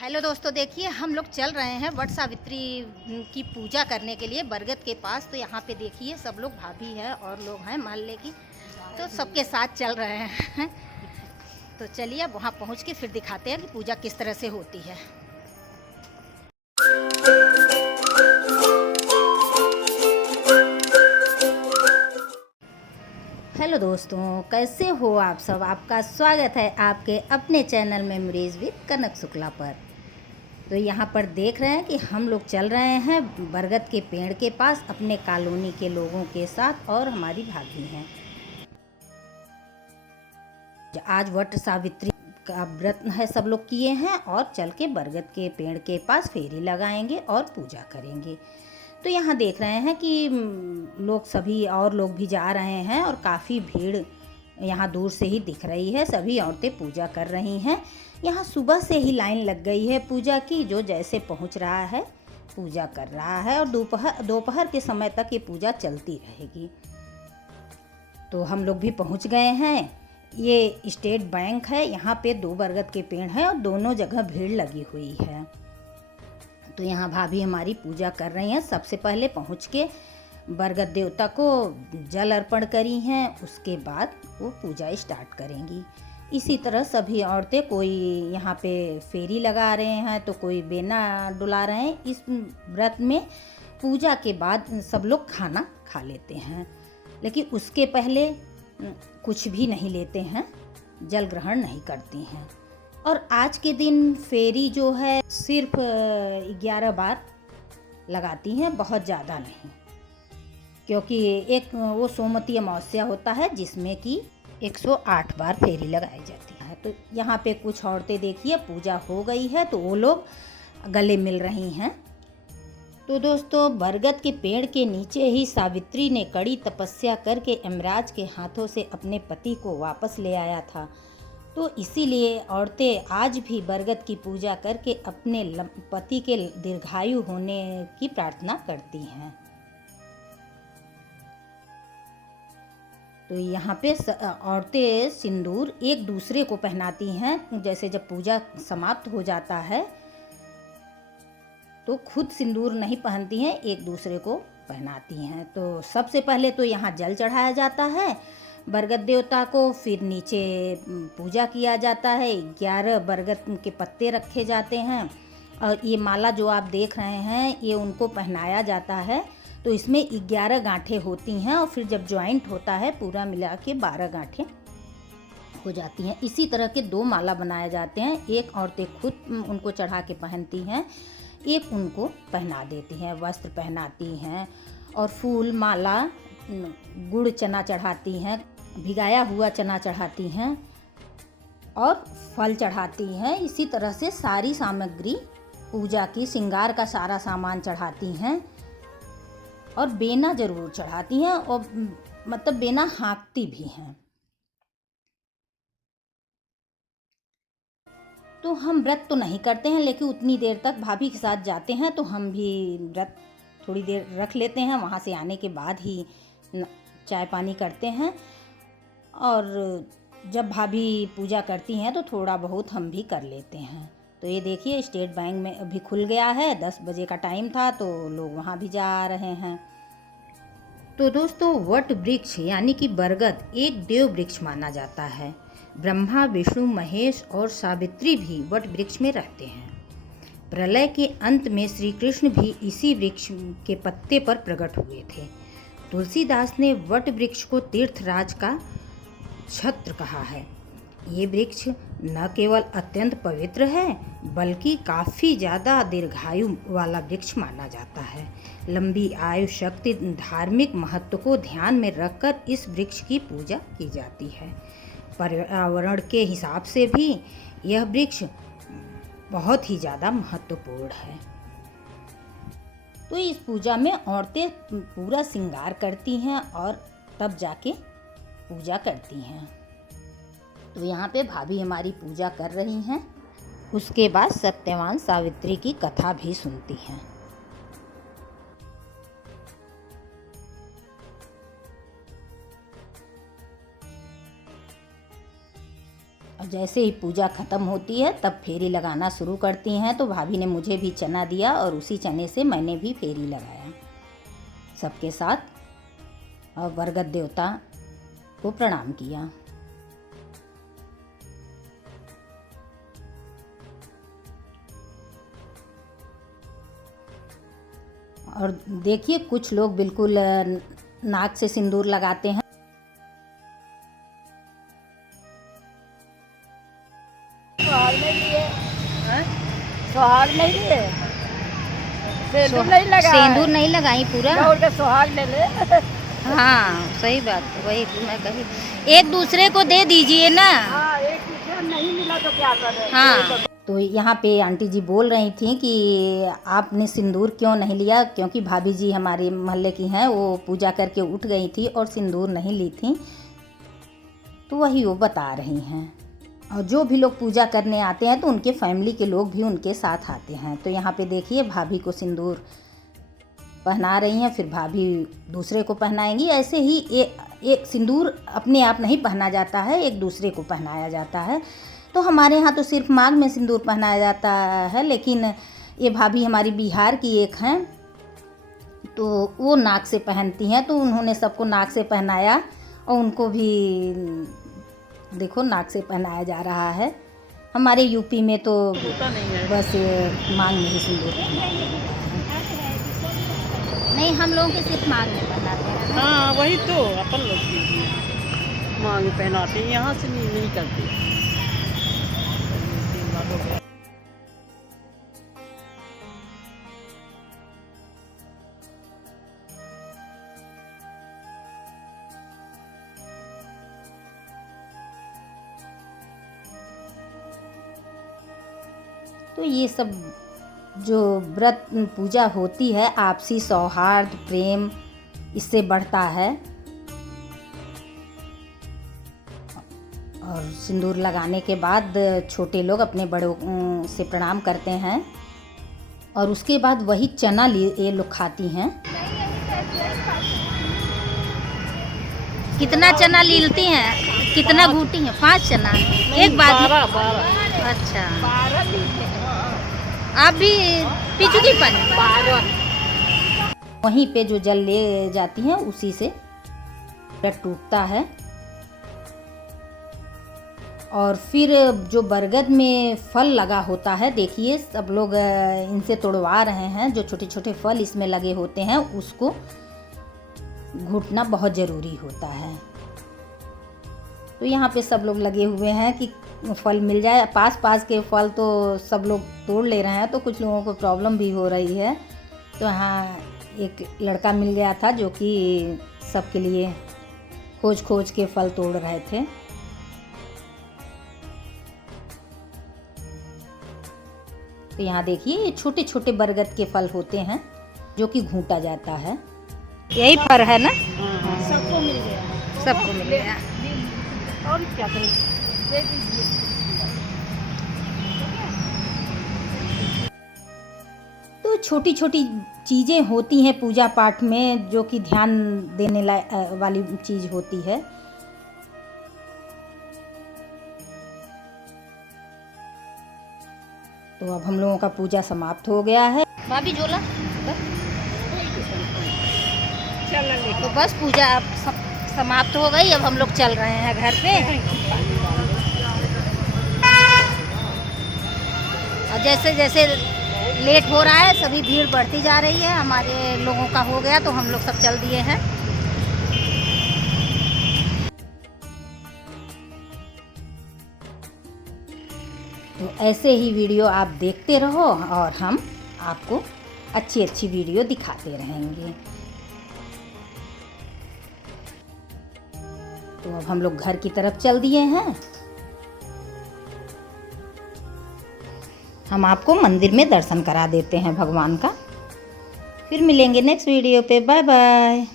Hello दोस्तों, देखिए हम लोग चल रहे हैं वट सावित्री की पूजा करने के लिए बरगद के पास। तो यहाँ पे देखिए सब लोग, भाभी है और लोग हैं मोहल्ले की, तो सबके साथ चल रहे हैं। तो चलिए अब वहाँ पहुँच के फिर दिखाते हैं कि पूजा किस तरह से होती है। हेलो दोस्तों, कैसे हो आप सब। आपका स्वागत है आपके अपने चैनल मेमोरीज विद कनक शुक्ला पर। तो यहाँ पर देख रहे हैं कि हम लोग चल रहे हैं बरगद के पेड़ के पास अपने कॉलोनी के लोगों के साथ, और हमारी भाभी हैं। आज वट सावित्री का व्रत है, सब लोग किए हैं, और चल के बरगद के पेड़ के पास फेरी लगाएंगे और पूजा करेंगे। तो यहाँ देख रहे हैं कि लोग, सभी और लोग भी जा रहे हैं, और काफ़ी भीड़ यहाँ दूर से ही दिख रही है। सभी औरतें पूजा कर रही हैं। यहाँ सुबह से ही लाइन लग गई है पूजा की। जो जैसे पहुँच रहा है पूजा कर रहा है, और दोपहर के समय तक ये पूजा चलती रहेगी। तो हम लोग भी पहुँच गए हैं। ये स्टेट बैंक है। यहाँ पे 2 बरगद के पेड़ हैं और दोनों जगह भीड़ लगी हुई है। तो यहाँ भाभी हमारी पूजा कर रही हैं। सबसे पहले पहुँच के बरगद देवता को जल अर्पण करी हैं, उसके बाद वो पूजा स्टार्ट करेंगी। इसी तरह सभी औरतें, कोई यहाँ पे फेरी लगा रहे हैं तो कोई बेना डुला रहे हैं। इस व्रत में पूजा के बाद सब लोग खाना खा लेते हैं, लेकिन उसके पहले कुछ भी नहीं लेते हैं, जल ग्रहण नहीं करती हैं। और आज के दिन फेरी जो है सिर्फ 11 बार लगाती हैं, बहुत ज़्यादा नहीं, क्योंकि एक वो सोमवती अमावस्या होता है जिसमें कि 108 बार फेरी लगाई जाती है। तो यहाँ पे कुछ औरतें देखिए, पूजा हो गई है तो वो लोग गले मिल रही हैं। तो दोस्तों, बरगद के पेड़ के नीचे ही सावित्री ने कड़ी तपस्या करके यमराज के हाथों से अपने पति को वापस ले आया था। तो इसीलिए औरतें आज भी बरगद की पूजा करके अपने पति के दीर्घायु होने की प्रार्थना करती हैं। तो यहाँ पे औरतें सिंदूर एक दूसरे को पहनाती हैं। जैसे जब पूजा समाप्त हो जाता है तो खुद सिंदूर नहीं पहनती हैं, एक दूसरे को पहनाती हैं। तो सबसे पहले तो यहाँ जल चढ़ाया जाता है बरगद देवता को, फिर नीचे पूजा किया जाता है। 11 बरगद के पत्ते रखे जाते हैं, और ये माला जो आप देख रहे हैं ये उनको पहनाया जाता है। तो इसमें 11 गांठें होती हैं, और फिर जब ज्वाइंट होता है पूरा मिला के 12 गांठें हो जाती हैं। इसी तरह के 2 माला बनाए जाते हैं। एक औरतें खुद उनको चढ़ा के पहनती हैं, एक उनको पहना देती हैं, वस्त्र पहनाती हैं, और फूल, माला, गुड़ चना चढ़ाती हैं, भिगाया हुआ चना चढ़ाती हैं, और फल चढ़ाती हैं। इसी तरह से सारी सामग्री पूजा की, श्रृंगार का सारा सामान चढ़ाती हैं, और बेना जरूर चढ़ाती हैं, और मतलब बेना हाँकती भी हैं। तो हम व्रत तो नहीं करते हैं, लेकिन उतनी देर तक भाभी के साथ जाते हैं तो हम भी व्रत थोड़ी देर रख लेते हैं। वहाँ से आने के बाद ही चाय पानी करते हैं, और जब भाभी पूजा करती हैं तो थोड़ा बहुत हम भी कर लेते हैं। तो ये देखिए, स्टेट बैंक में अभी खुल गया है, 10 बजे का टाइम था, तो लोग वहाँ भी जा रहे हैं। तो दोस्तों, वट वृक्ष यानी कि बरगद एक देव वृक्ष माना जाता है। ब्रह्मा, विष्णु, महेश और सावित्री भी वट वृक्ष में रहते हैं। प्रलय के अंत में श्री कृष्ण भी इसी वृक्ष के पत्ते पर प्रकट हुए थे। तुलसीदास ने वट वृक्ष को तीर्थराज का छत्र कहा है। ये वृक्ष न केवल अत्यंत पवित्र है, बल्कि काफ़ी ज़्यादा दीर्घायु वाला वृक्ष माना जाता है। लंबी आयु, शक्ति, धार्मिक महत्व को ध्यान में रखकर इस वृक्ष की पूजा की जाती है। पर्यावरण के हिसाब से भी यह वृक्ष बहुत ही ज़्यादा महत्वपूर्ण है। तो इस पूजा में औरतें पूरा श्रृंगार करती हैं और तब जाके पूजा करती हैं। तो यहाँ पे भाभी हमारी पूजा कर रही हैं। उसके बाद सत्यवान सावित्री की कथा भी सुनती हैं। जैसे ही पूजा ख़त्म होती है तब फेरी लगाना शुरू करती हैं। तो भाभी ने मुझे भी चना दिया और उसी चने से मैंने भी फेरी लगाया सबके साथ और बरगद देवता को प्रणाम किया। और देखिए कुछ लोग बिल्कुल नाक से सिंदूर लगाते हैं। सुहाग नहीं लिए, सुहाग नहीं लिए, सिंदूर नहीं लगा, सिंदूर नहीं लगाई पूरा। दौड़ के सुहाग ले ले। हाँ सही बात, वही मैं कही, एक दूसरे को दे दीजिए ना। हाँ, एक दूसरे नहीं मिला तो क्या करें। हाँ तो यहाँ पे आंटी जी बोल रही थी कि आपने सिंदूर क्यों नहीं लिया, क्योंकि भाभी जी हमारे मोहल्ले की हैं, वो पूजा करके उठ गई थी और सिंदूर नहीं ली थी। तो वही वो बता रही हैं। और जो भी लोग पूजा करने आते हैं तो उनके फैमिली के लोग भी उनके साथ आते हैं। तो यहाँ पे देखिए भाभी को सिंदूर पहना रही हैं, फिर भाभी दूसरे को पहनाएंगी। ऐसे ही एक सिंदूर अपने आप नहीं पहना जाता है, एक दूसरे को पहनाया जाता है। तो हमारे यहाँ तो सिर्फ मांग में सिंदूर पहनाया जाता है, लेकिन ये भाभी हमारी बिहार की एक हैं, तो वो नाक से पहनती हैं। तो उन्होंने सबको नाक से पहनाया और उनको भी देखो नाक से पहनाया जा रहा है। हमारे यूपी में तो बस मांग में ही सिंदूर नहीं, हम लोगों के सिर्फ मांग में पहनाते हैं। हाँ वही तो अपन लोग मांग पहनाते हैं, यहाँ से नहीं करते। तो ये सब जो व्रत पूजा होती है, आपसी सौहार्द प्रेम इससे बढ़ता है। और सिंदूर लगाने के बाद छोटे लोग अपने बड़ों से प्रणाम करते हैं और उसके बाद वही चना ये लोग खाती हैं। कितना चना लीलती हैं, कितना घूटी हैं? 5 चना एक बार। 12 अच्छा, आप भी पी चुकी पानी? वहीं पे जो जल ले जाती हैं उसी से व्रत टूटता है। और फिर जो बरगद में फल लगा होता है, देखिए सब लोग इनसे तोड़वा रहे हैं। जो छोटे छोटे फल इसमें लगे होते हैं उसको घुटना बहुत ज़रूरी होता है। तो यहाँ पे सब लोग लगे हुए हैं कि फल मिल जाए। पास पास के फल तो सब लोग तोड़ ले रहे हैं, तो कुछ लोगों को प्रॉब्लम भी हो रही है। तो यहाँ एक लड़का मिल गया था जो कि सबके लिए खोज खोज के फल तोड़ रहे थे। तो यहाँ देखिए ये छोटे छोटे बरगद के फल होते हैं जो कि घूंटा जाता है। यही फल है ना? सबको मिल गया, सबको मिल गया। और क्या करें। तो छोटी छोटी चीज़ें होती हैं पूजा पाठ में जो कि ध्यान देने वाली चीज़ होती है। तो अब हम लोगों का पूजा समाप्त हो गया है। भाभी झोला तो बस पूजा अब समाप्त हो गई। अब हम लोग चल रहे हैं घर पे। और जैसे जैसे लेट हो रहा है सभी भीड़ बढ़ती जा रही है। हमारे लोगों का हो गया तो हम लोग सब चल दिए हैं। तो ऐसे ही वीडियो आप देखते रहो और हम आपको अच्छी अच्छी वीडियो दिखाते रहेंगे। तो अब हम लोग घर की तरफ चल दिए हैं। हम आपको मंदिर में दर्शन करा देते हैं भगवान का। फिर मिलेंगे नेक्स्ट वीडियो पे। Bye bye.